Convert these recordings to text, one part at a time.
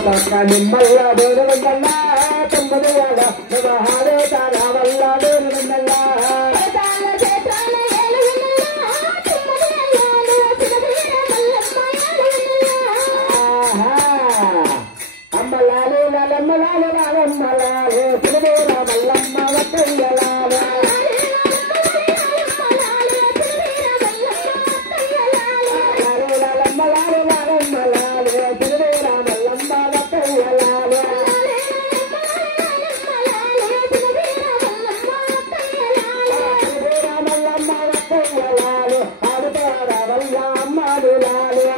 నిమ్మల్లా దూరమల్లా తొమ్మిదివాడ హారే తారా వల్ల దూరమల్లా అమ్మలాలు లాలమ్మలాలు లాలమ్మలాలు తిరువేర మల్లమ్మ వక్కయ్యలాలు లాలమ్మలాలు లాలమ్మలాలు తిరువేర మల్లమ్మ వక్కయ్యలాలు తిరువేర మల్లమ్మ వక్కయ్యలాలు ఆడుతార వల్ల అమ్మాడు లాలు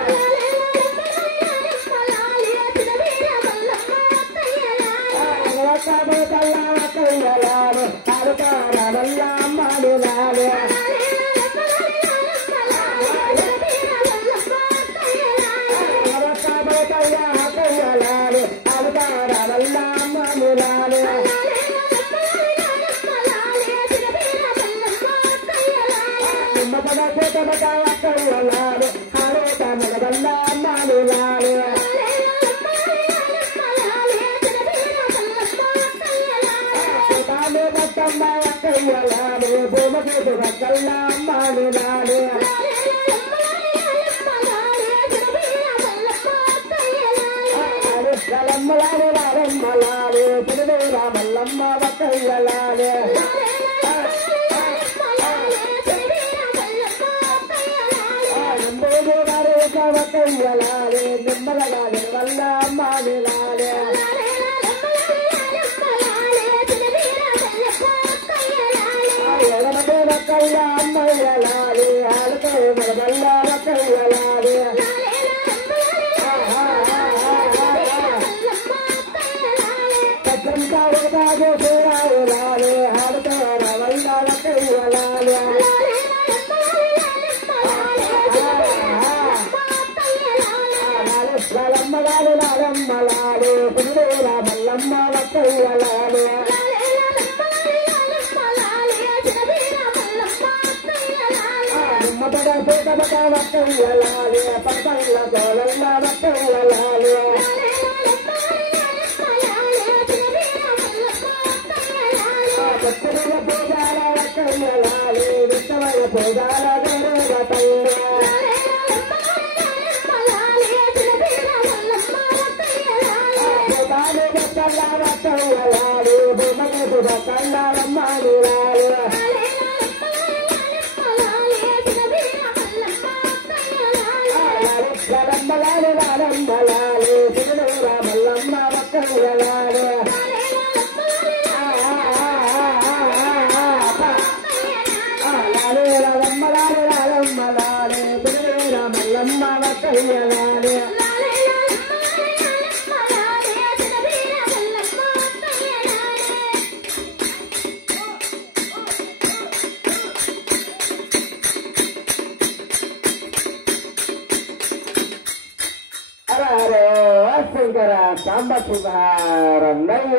మల్లమ్మ వక్కయ్యలాలే వక్కయ్యలాలే నిమ్మలలాలే వల్ల అమ్మాడిలాలే ఎడమదే వక్కయ్య అమ్మయ్యలాలే ఆడుతో వల్ల వక్కయ్యలాలే చూడాలి ఆడుతో వల్ల వక్కయ్యలాలే లాలమ్మలాలు లాలమ్మలాలు తిరువేర మల్లమ్మ వక్కయ్యలాలు నిమ్మపడ పేటబట వక్కయ్యలాలు పక్కల గోలల్ల వక్కయ్యలాలు కొత్తల పూజాల వక్కయ్యలాలు విత్తవల పూజాల గౌరవ తల్లి వక్కయ్యలాలు భూమకు వక్కయ్యలమ్మలాలు లాలమ్మలాలు లాలమ్మలాలు తిరువేర మల్లమ్మ వక్కయ్యలాలు లాలమ్మలాలు లాలమ్మలాలు తిరువేర మల్లమ్మ వక్కయ్యలాలు హరే శంకర సాంబ శివారన్నయ్య